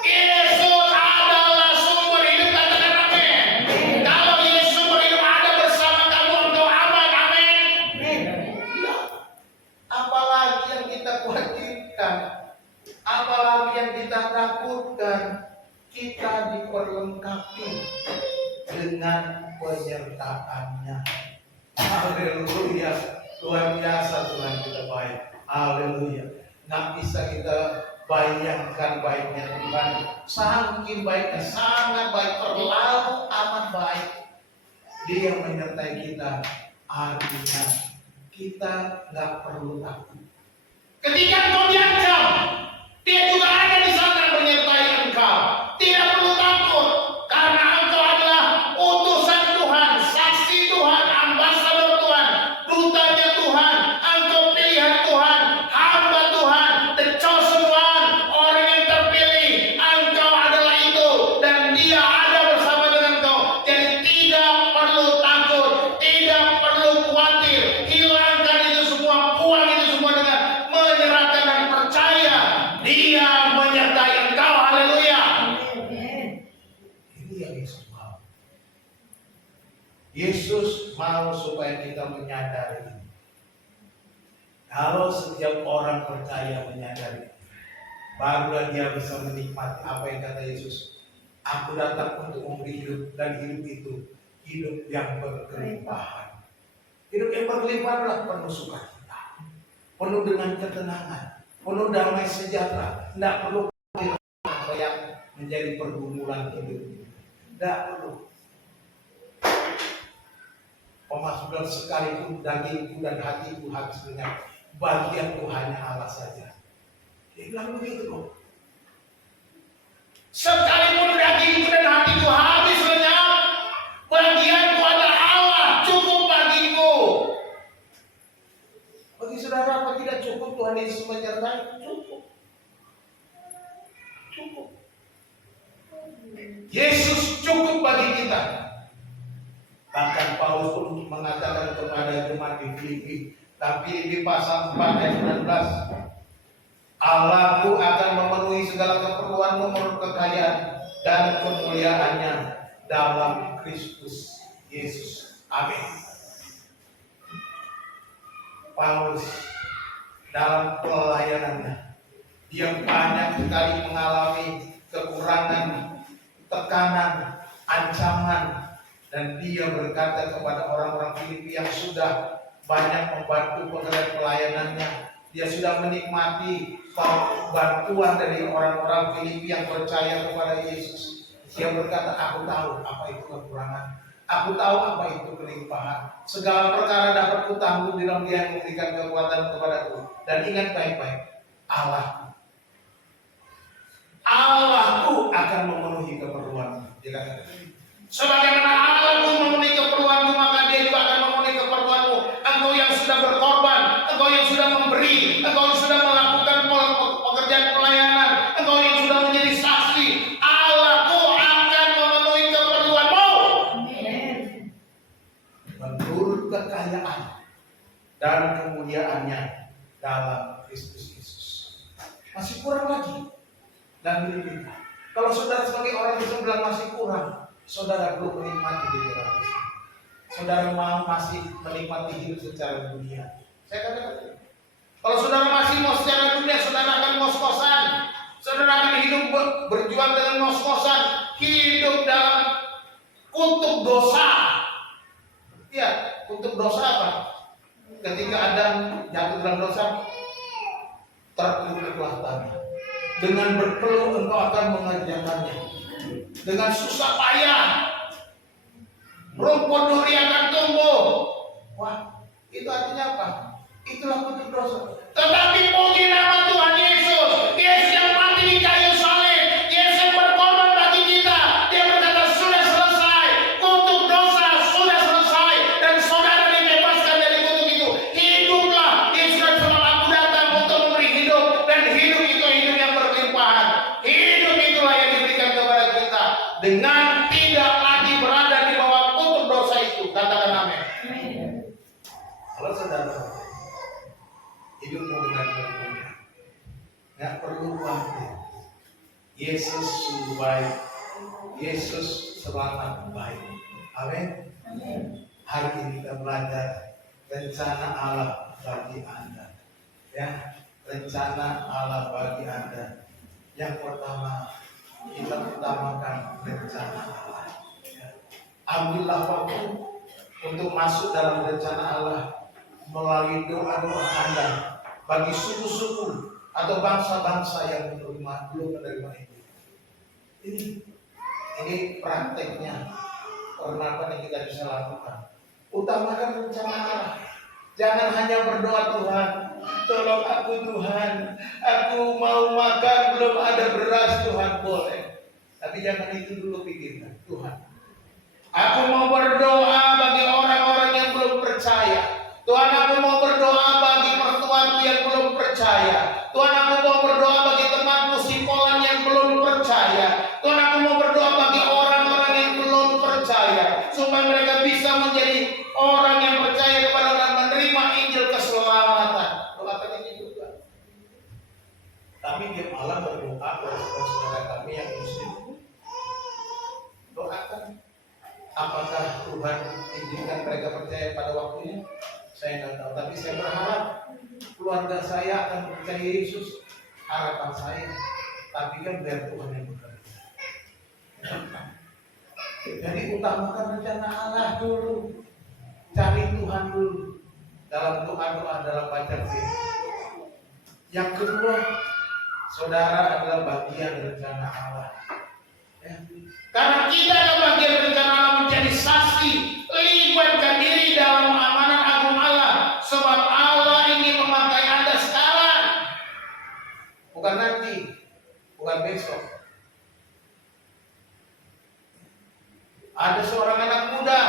Yesus adalah sumber hidup, katakan amin. Kalau Yesus sumber hidup ada bersama kamu, engkau aman, amin. Ya. Apalagi yang kita khawatirkan, apalagi yang kita takutkan, kita diperlengkapi dengan penyertaannya. Haleluya. Luar biasa Tuhan kita baik. Haleluya. Nggak bisa kita bayangkan baiknya Tuhan. Saking baiknya, sangat baik, terlalu amat baik. Dia yang menyertai kita. Artinya kita nggak perlu takut. Ketika engkau diancam, dia juga ada di sana menyertai engkau. Tidak perlu takut, karena engkau adalah utusan Tuhan, saksi Tuhan, ambasador Tuhan, dutanya Tuhan. Engkau pilihan Tuhan, hamba Tuhan, the chosen one, orang yang terpilih. Engkau adalah itu, dan Dia ada bersama dengan engkau. Jadi tidak perlu takut, tidak perlu khawatir. Hilangkan itu semua, buang itu semua dengan menyerahkan dan percaya Dia menyertai engkau. Haleluya. Ini yang Yesus mau. Yesus mau supaya kita menyadari ini. Kalau setiap orang percaya menyadari, barulah dia bisa menikmati apa yang kata Yesus. Aku datang untuk memberi hidup, dan hidup itu hidup yang berkelimpahan. Hidup yang berkelimpahan adalah penuh sukacita, penuh dengan ketenangan, penuh damai sejahtera. Tidak perlu apa yang menjadi pergumulan hidup. Tidak perlu. Pemasukan sekalipun dagingku dan hatiku habis lenyap, bagianku hanya Allah saja. Dia bilang begitu kok. Sekalipun dagingku dan hatiku habis lenyap, bagianku adalah Allah, cukup bagiku. Bagi saudara, apa tidak cukup Tuhan Yesus menyertai? Cukup. Cukup. Yesus cukup bagi kita. Bahkan Paulus pun mengatakan kepada jemaat di Filipi, tapi di pasal 4 ayat 19, Allahku akan memenuhi segala keperluanmu menurut kekayaan dan kemuliaannya dalam Kristus Yesus. Amin. Paulus dalam pelayanannya, dia banyak sekali mengalami kekurangan, tekanan, ancaman, Dan dia berkata kepada orang-orang Filipi yang sudah banyak membantu pekerjaan pelayanannya. Dia sudah menikmati bantuan dari orang-orang Filipi yang percaya kepada Yesus. Dia berkata, aku tahu apa itu kekurangan. Aku tahu apa itu kelimpahan. Segala perkara dapat kutanggung di dalam Dia yang memberikan kekuatan kepadaku. Dan ingat baik-baik, Allahku akan memenuhi keperluanmu. Dia kata, sebagaimana Allahku memenuhi keperluanmu, maka Dia juga akan memenuhi keperluanmu. Engkau yang sudah berkorban, engkau yang sudah memberi, engkau yang sudah melakukan pekerjaan pelayanan, engkau yang sudah menjadi saksi, Allahku akan memenuhi keperluanmu. Menurut kekayaan dan kemuliaannya dalam Kristus Yesus. Masih kurang lagi. Dan ini, kalau saudara sebagai orang Kristen bilang masih kurang, saudara belum menikmati diri orang Kristen. Saudara mau masih menikmati hidup secara dunia. Saya katakan, kalau saudara masih mau secara dunia, saudara akan ngos-ngosan. Saudara akan hidup berjuang dengan ngos-ngosan, hidup dalam kutub dosa. Ya, kutub dosa apa? Ketika Adam jatuh dalam dosa, terkutuklah tanah. Dengan berpeluh engkau akan mengerjakannya. Dengan susah payah rumput duri akan tumbuh. Wah, itu artinya apa? Itulah kutub dosa. Tetapi puji nama Tuhan Yesus. Yesus yang mati di kayu salib, Yesus yang berkorban bagi kita. Dia berkata sudah selesai. Kutub dosa sudah selesai. Dan saudara dibebaskan dari kutub itu. Hiduplah. Yesus telah aku datang untuk memberi hidup. Dan hidup itu hidup yang berlimpahan. Hidup itulah yang diberikan kepada kita. Dengan tidak lagi berada di bawah kutub dosa itu. Katakan amin. Kalau saudara hidupmu dengan berguna, nggak perlu khawatir. Yesus sungguh baik. Yesus selamat baik. Amin. Hari ini kita belajar rencana Allah bagi Anda. Ya, rencana Allah bagi Anda. Yang pertama, kita utamakan rencana Allah. Ya. Ambillah waktu untuk masuk dalam rencana Allah melalui doa-doa Anda bagi suku-suku atau bangsa-bangsa yang belum menerima itu. Ini prakteknya pernapan yang kita bisa lakukan. Utamakan rencana Allah. Jangan hanya berdoa, Tuhan, tolong aku Tuhan, aku mau makan belum ada beras Tuhan, boleh. Tapi jangan itu dulu pikirkan, Tuhan, aku mau berdoa bagi orang-orang yang belum percaya. Tuhan, aku mau berdoa bagi mertuaku yang belum percaya. Tuhan, aku mau berdoa bagi temanku simpolan yang belum percaya. Tuhan, aku mau berdoa bagi orang-orang yang belum percaya, supaya mereka bisa menjadi orang yang percaya kepada dan menerima Injil keselamatan. Doakan ini juga. Kami di malam berdoa buat saudara kami yang muslim. Doakan. Apakah Tuhan izinkan mereka percaya pada waktunya? Saya nggak tahu, tapi saya berharap keluarga saya akan percaya Yesus. Harapan saya, tapi kan biar Tuhan yang bekerja. Jadi utamakan rencana Allah dulu, cari Tuhan dulu dalam doa-doa, dalam baca firman. Yang kedua, saudara adalah bagian rencana Allah. Ya. Karena kita adalah bagian rencana Allah menjadi saksi, libatkan diri dalam amanat agung Allah, sebab Allah ingin memakai Anda sekarang, bukan nanti, bukan besok. Ada seorang anak muda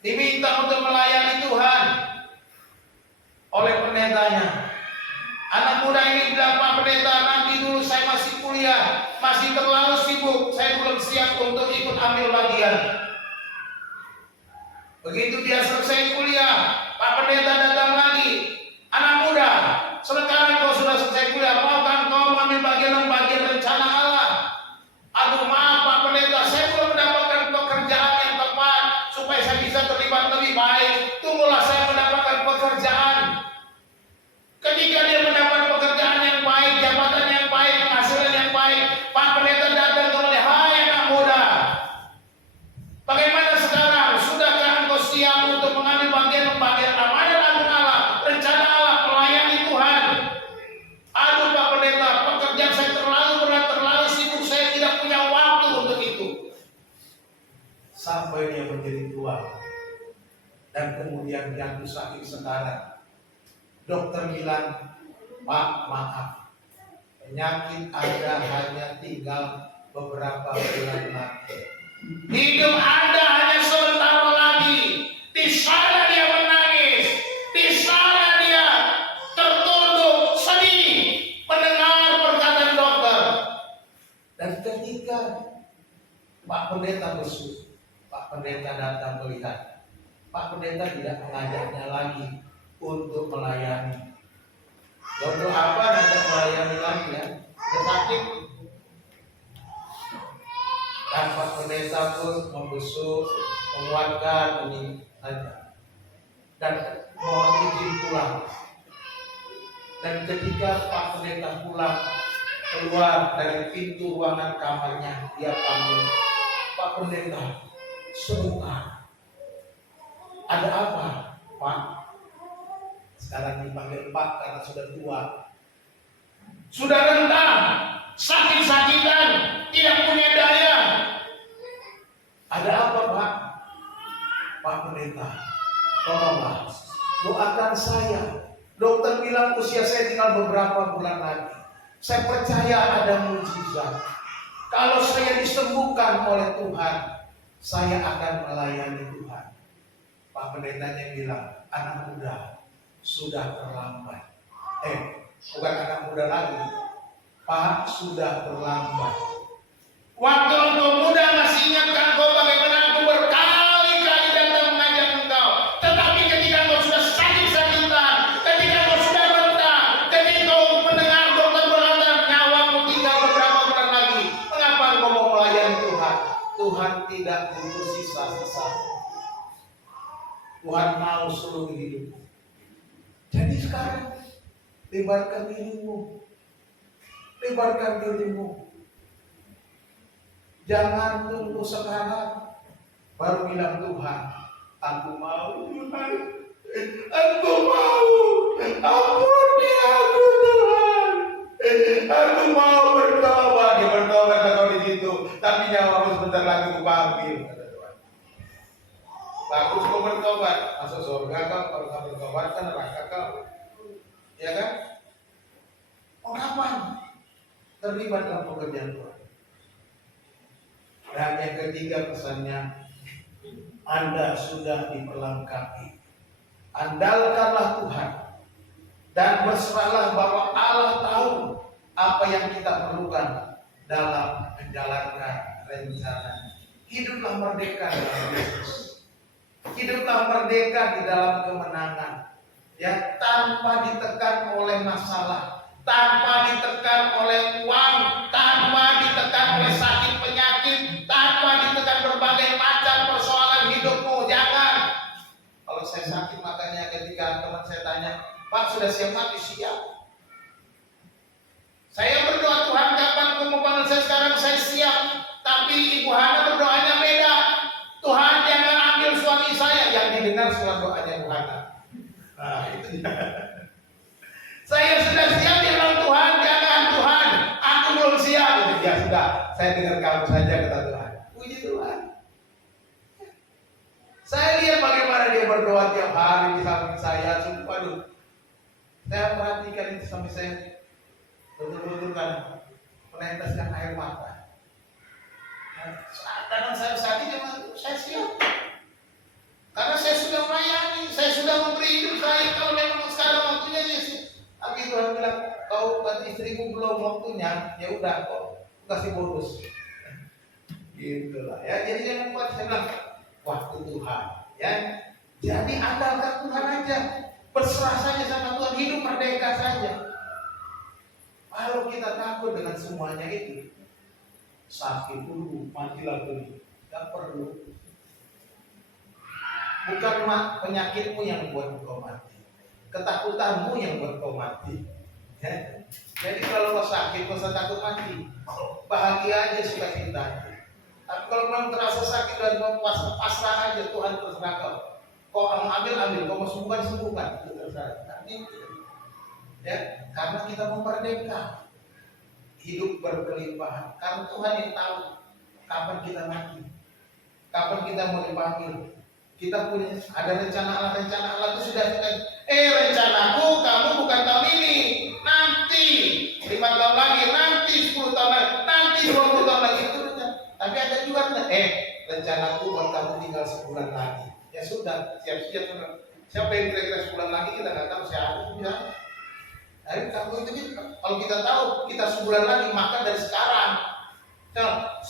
diminta untuk melayani Tuhan oleh pendetanya. Anak muda ini bilang, Pak Pendeta, nanti dulu saya masih kuliah, masih terlalu sibuk, saya belum siap untuk ikut ambil bagian. Begitu dia selesai kuliah, Pak Pendeta datang lagi, anak muda, sekarang kau sudah selesai kuliah, maukah kau mengambil bagian rencana Allah? Aduh maaf Pak Pendeta, saya belum mendapatkan pekerjaan yang tepat supaya saya bisa terlibat lebih baik. Tunggulah saya mendapatkan pekerjaan. Ketika dia mendapat pekerjaan yang baik, jabatan yang baik, penghasilan yang baik, Pak Pendeta datang kembali, hai anak muda, sampai dia menjadi tua. Dan kemudian jatuh sakit sekarang. Dokter bilang, Pak, maaf, penyakit Anda hanya tinggal beberapa bulan lagi. Hidup Anda hanya sebentar lagi. Di sana dia menangis, di sana dia tertunduk sedih mendengar perkataan dokter. Dan ketika Pak Pendeta besuk, Pak Pendeta datang melihat, Pak Pendeta tidak mengajaknya lagi untuk melayani. Untuk apa ngajak melayani lagi ya? Sakit. Dan Pak Pendeta pun membesuk, menguatkan ini saja. Dan mohon izin pulang. Dan ketika Pak Pendeta pulang, keluar dari pintu ruangan kamarnya, dia panggil, Pak Pendeta, sebentar. Ada apa, Pak? Sekarang dipanggil Pak karena sudah tua. Sudah rentah, sakit-sakitan, tidak punya daya. Ada apa, Pak? Pak Pendeta, tolonglah, doakan saya. Dokter bilang usia saya tinggal beberapa bulan lagi. Saya percaya ada mujizat. Kalau saya disembuhkan oleh Tuhan, saya akan melayani Tuhan. Pak Pendetanya bilang, anak muda, sudah terlambat. Bukan anak muda lagi, Pak, sudah terlambat. Waktu engkau muda masih ingatkah engkau bagaimana aku berkali-kali datang mengajak engkau. Tetapi ketika engkau sudah sakit-sakitan, ketika engkau sudah rentah, ketika engkau mendengar dokter berkata nyawamu tinggal beberapa bulan lagi, mengapa engkau mau melayani Tuhan? Tuhan tidak butuh sisa-sisa. Tuhan mau seluruh hidup. Jadi sekarang lebarkan dirimu. Lebarkan dirimu. Jangan tunggu sekarang baru bilang Tuhan, aku mau Tuhan, aku mau, ampuni aku Tuhan, aku mau bertobat. Dia bertobat kalau di situ, tapi nyawamu sebentar lagi aku panggil. Bagus kau bertobat, masuk surga kau. Kalau kau bertobat kan neraka kau, ya kan? Orang terlibat dalam pekerjaan Tuhan. Dan yang ketiga pesannya, Anda sudah diperlengkapi. Andalkanlah Tuhan dan berserahlah bahwa Allah tahu apa yang kita perlukan dalam menjalankan rencana. Hiduplah merdeka dalam Yesus. Hiduplah merdeka di dalam kemenangan. Ya, tanpa ditekan oleh masalah, tanpa ditekan oleh uang, tanpa ditekan oleh sakit penyakit, tanpa ditekan berbagai macam persoalan hidupmu. Jangan. Kalau saya sakit, makanya ketika teman saya tanya, Pak sudah siap mati? Siap. Saya berdoa, Tuhan kapan kau mau panggil saya? Sekarang saya siap. Tapi Ibu Hana berdoanya beda. Tuhan jangan ambil suami saya. Yang didengar suara doanya Ibu Hana. Nah itu dia. Saya sudah siap di dalam Tuhan. Jangan Tuhan, aku belum siap. Ya sudah, saya dengar kamu saja kata Tuhan. Puji Tuhan. Saya lihat bagaimana dia berdoa tiap hari di samping saya. Waduh, saya perhatikan itu sampai saya betul-betul kan meneteskan air mata. Kadang saya sakit, saya siap. Karena saya sudah melayani, saya sudah memberi hidup saya. Kalau memang sekarang waktunya ya sih. Tapi Tuhan bilang, kau buat istrimu belum waktunya, ya udah kok kasih bonus. Gitulah ya. Jadi jangan buat saya bilang waktu Tuhan. Ya. Jadi andalkan Tuhan aja, berserah saja sama Tuhan, hidup merdeka saja. Kalau kita takut dengan semuanya itu, sakit dulu, matilah dulu, tidak perlu. Bukan penyakitmu yang membuat kau mati, ketakutanmu yang membuat kau mati. Ya? Jadi kalau kau sakit, kau takut mati, bahagia aja sukacita. Tapi kalau memang terasa sakit dan kau pasrah aja, Tuhan terserah kau. Kau ambil, kau mau sembuhkan, itu terserah. Tapi, ya, karena kita merdeka, hidup berkelimpahan. Karena Tuhan yang tahu kapan kita mati. Kapan kita mau dipanggil? Kita punya ada rencana Allah itu sudah rencanaku kamu bukan tahun ini, nanti 5 tahun lagi, nanti 10 tahun lagi, nanti 20 tahun lagi itu rencana. Tapi ada juga rencanaku buat kamu tinggal sebulan lagi. Ya sudah, siap-siap. Siapa yang kira-kira sebulan lagi kita nggak tahu siapa ya. Tapi kamu itu kalau kita tahu kita sebulan lagi maka dari sekarang. Nah,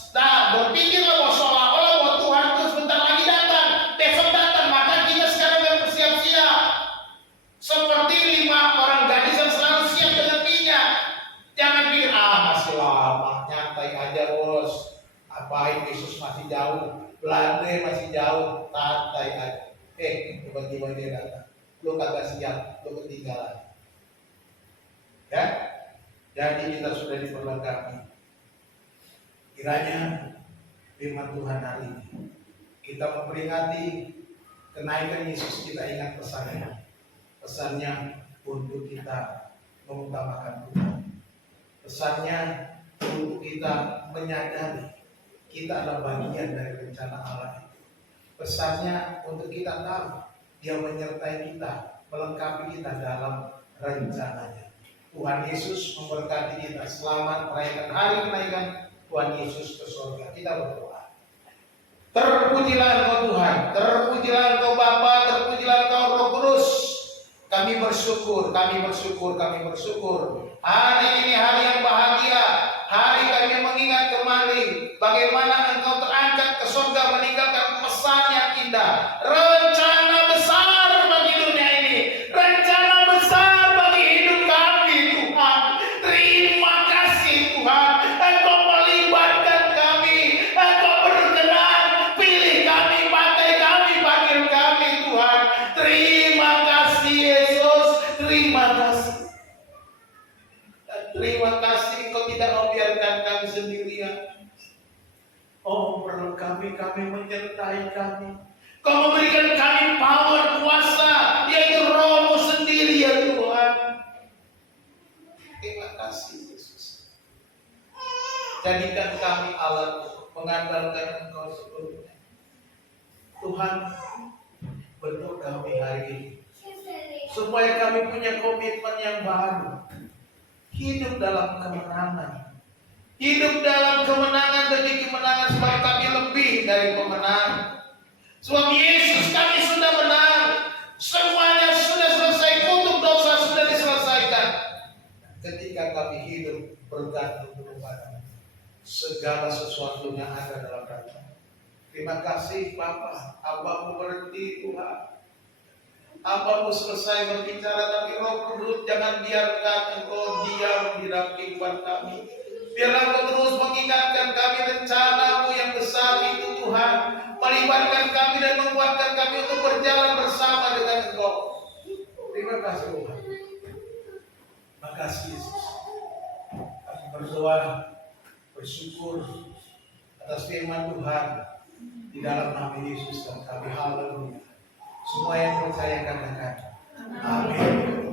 berpikirlah bahwa seolah-olah bahwa Tuhan itu sebentar lagi datang, besok datang, maka kita sekarang yang bersiap-siap. Seperti 5 orang gadis yang selalu siap dengan minyak. Jangan pikir masih lama, nyantai aja bos. Apain Yesus masih jauh, Belanda masih jauh, santai aja. Tiba-tiba dia datang. Lu kagak siap, lu ketinggalan. Ya, jadi kita sudah diperlengkapi. Kiranya firman Tuhan hari ini kita memperingati kenaikan Yesus, kita ingat pesannya. Pesannya untuk kita mengutamakan Tuhan. Pesannya untuk kita menyadari kita adalah bagian dari rencana Allah. Pesannya untuk kita tahu Dia menyertai kita, melengkapi kita dalam rencananya. Tuhan Yesus memberkati kita. Selamat merayakan hari kenaikan Tuhan Yesus ke surga. Kita berdoa. Terpujilah Engkau Tuhan, terpujilah Engkau Bapa, terpujilah Engkau Roh Kudus. Kami bersyukur. Hari ini hari yang bahagia. Hari kami mengingat kembali bagaimana Engkau terangkat ke surga meninggalkan pesan yang indah. Rencana besar bagi dunia ini. Rencana besar bagi hidup kami Tuhan. Terima kasih Tuhan. Engkau melibatkan kami. Engkau berkenan. Pilih kami, pakai kami, panggil kami Tuhan. Terima kasih Yesus. Terima kasih. Terima kasih Engkau tidak membiarkan kami sendirian. Memperlengkapi kami, menyertai kami. Kau memberikan kami power, kuasa, yaitu Roh-Mu sendiri ya Tuhan. Terima kasih Yesus. Jadikan kami alat mengandalkan Engkau sepenuhnya. Tuhan, bentuk kami hari ini supaya kami punya komitmen yang baru. Hidup dalam kemenangan. Hidup dalam kemenangan demi kemenangan, sebab kami lebih dari pemenang. Sebab Yesus kami sudah menang. Semuanya sudah selesai, kutuk dosa sudah diselesaikan. Ketika kami hidup bergantung kepada segala sesuatunya ada dalam kami. Terima kasih Bapa. Hamba-Mu berhenti Tuhan. Hamba-Mu selesai berbicara, tapi Roh Kudus jangan biarkan Engkau diam di dalam kehidupan kami. Biarlah Engkau terus mengingatkan kami rencana-Mu yang besar itu Tuhan. Melibatkan kami dan menguatkan kami untuk berjalan bersama dengan Engkau. Terima kasih Tuhan. Terima kasih Yesus. Kami berdoa, bersyukur atas firman Tuhan di dalam nama Yesus dan kami. Haleluya. Semua yang percaya katakan amin.